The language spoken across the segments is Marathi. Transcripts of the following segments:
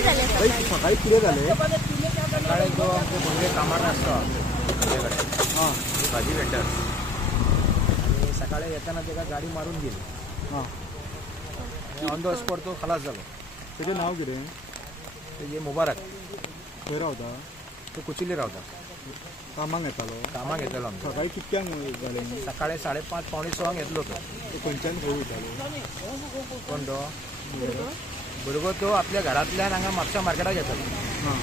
सकाळी किती झाले? सकाळी जो आमचे भुरगे कामार आसता हां भाजी वेंडर आणि सकाळी येताना त्याला गाडी मारून गेली हां ऑन द स्पॉट तो खलास झालो. त्याचे नाव कितें? तेजे मुबारक. खंय रावता? तो कुचिल्ली रावता. कामाक येतालो? कामाक येतलो आमकां. सकाळी कितक्यांक जालें? सकाळी 5:30 पावणे 6 येतलो तो. खंयच्यान खंय वयतालो? कोण तो भुरगो तो आपल्या घरांतल्यान हांगा म्हापसा मार्केटाक येतलो. हां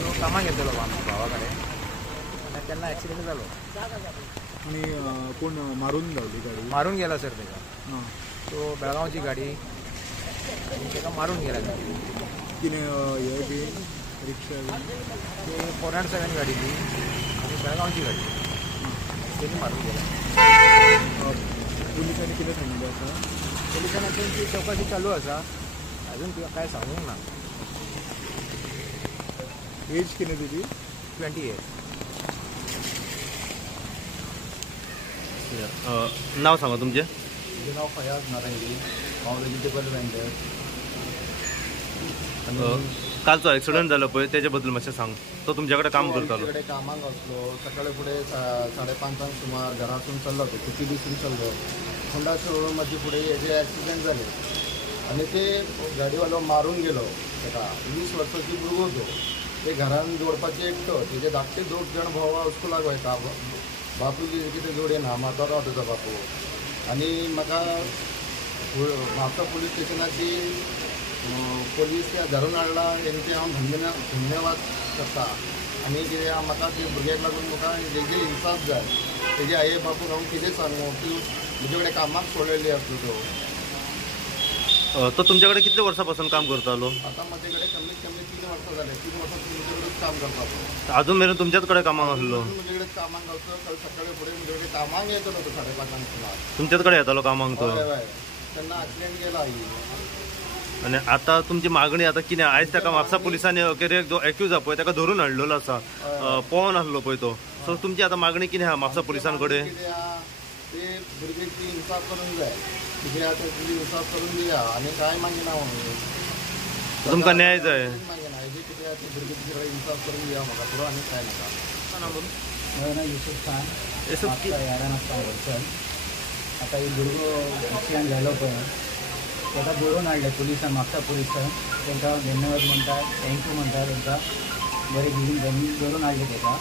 तो कामाक येतलो आमच्या भावा कडेन आनी तेन्ना एक्सिडेंट जालो. आनी कोण मारून धांवली गाडी? मारून गेला सर तेका. हां तो बेळगांवची गाडी आनी तेका मारून गेला गाडी. कितें हे बी रिक्षा बी? ते 407 गाडी ती आनी बेळगांवची गाडी तेणी मारून गेला. पुलिसांनी कितें सांगिल्लें आसा? पोलिसांनी त्यांची चौकशी चालू आसा. अजून तुका काय सांगूंक ना. एज कितें तुजी? 28. नाव सांगा तुमचे. तुझे नाव फयाज नारंगी, हांव व्हेजिटेबल वेंडर. कालचो एक्सिडंट जालो पळय तेजे बद्दल मातशें सांग. तो तुमचे कडेन काम करतालो. कडेन कामाक वचलो. सकाळी फुडें 5:30 सुमार घरासून चल्लो तो कुचिलीसून चल्लो. होंडा शोरूमाचे फुडें हेजे एक्सिडेंट जाले आनी ते गाडीवालो मारून गेलो ताका. 20 वर्साची भुरगो तो. ते घरान जोडपाचे एकटो. तेजे धाकटे 2 जाण भोवा स्कुलाक वयता. बापूजी कितें जोडेना म्हातारो तेजो बापू. आनी म्हाका म्हापसा पुलीस स्टेशनाची पोलीस धरून हाडला तेंचे हांव धन्यवाद करता. आनी कितें म्हाका ते भुरग्याक लागून म्हाका तेजे इन्साफ जाय. तेजे आई बापूक हांव कितें सांगू की म्हजे कडेन कामाक पळयल्ली आसलो तो. तो तुमच्या कडेन कितले वर्सां पासून काम करतालो? आतां म्हजे कडेन कमीत कमी 3 वर्सां जाले. 3 वर्सां म्हजे कडेन काम करता. अजून मेरेन तुमच्याच कडेन कामाक आसलो? म्हजे कडेन कामाक गावतो. काल सकाळी फुडें म्हजे कडेन कामाक येतलो तो 5:30 सुमार. तुमच्याच कडेन येतालो कामाक तो? हय हय. तेन्ना एक्सिडेंट गेला ही. आनी आतां तुमची मागणी आतां कितें? आयज ताका म्हापसा पुलिसांनी अखेरेक जो एक्यूज आहा पळय ताका धरून हाडलेलो आसा. पळोवन आसलो पळय तो. सो तुमची आतां मागणी कितें आहा म्हापसा पुलिसां कडेन? ते भुरग्याची इन्साफ करूंक जाय. कितें आतां तुजी इन्साफ करून दिया आनी कांय मागिना हांव. तुमकां न्याय जाय. मागिना हेजे कितें आतां भुरग्याची कडेन इन्साफ करून दिया म्हाका पुरो आनी कांय नाका. मेरा नाम यूसुफ खान. यूसुफ यारान आसता होलसेल. आतां ही भुरगो एक्सिडेंट जालो पळय ताका बरोवन हाडले पुलिसान. म्हापसा पुलिसान तांकां धन्यवाद म्हणटा. थँक्यू म्हणटा तांकां. बरें बेगीन बरोवन हाडले ताका.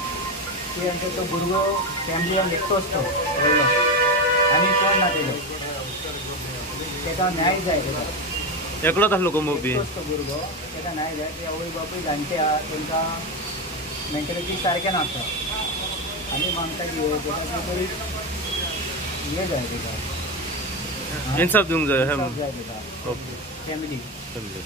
ते आमचे तो भुरगो फॅमिलीन एकटोच तो रयलो आनी कोण ना तेजो. ताका न्याय जाय. ताका एकलोच आसलो कमोवपी तो भुरगो. ताका न्याय जाय. ते आवय बापूय जाणटे आहा तांकां मेंटेलिटी सारकें नासता आनी मागता ताका तरी हे जाय ताका इन्साफ दिवंक जाय. जाय ताका. Family family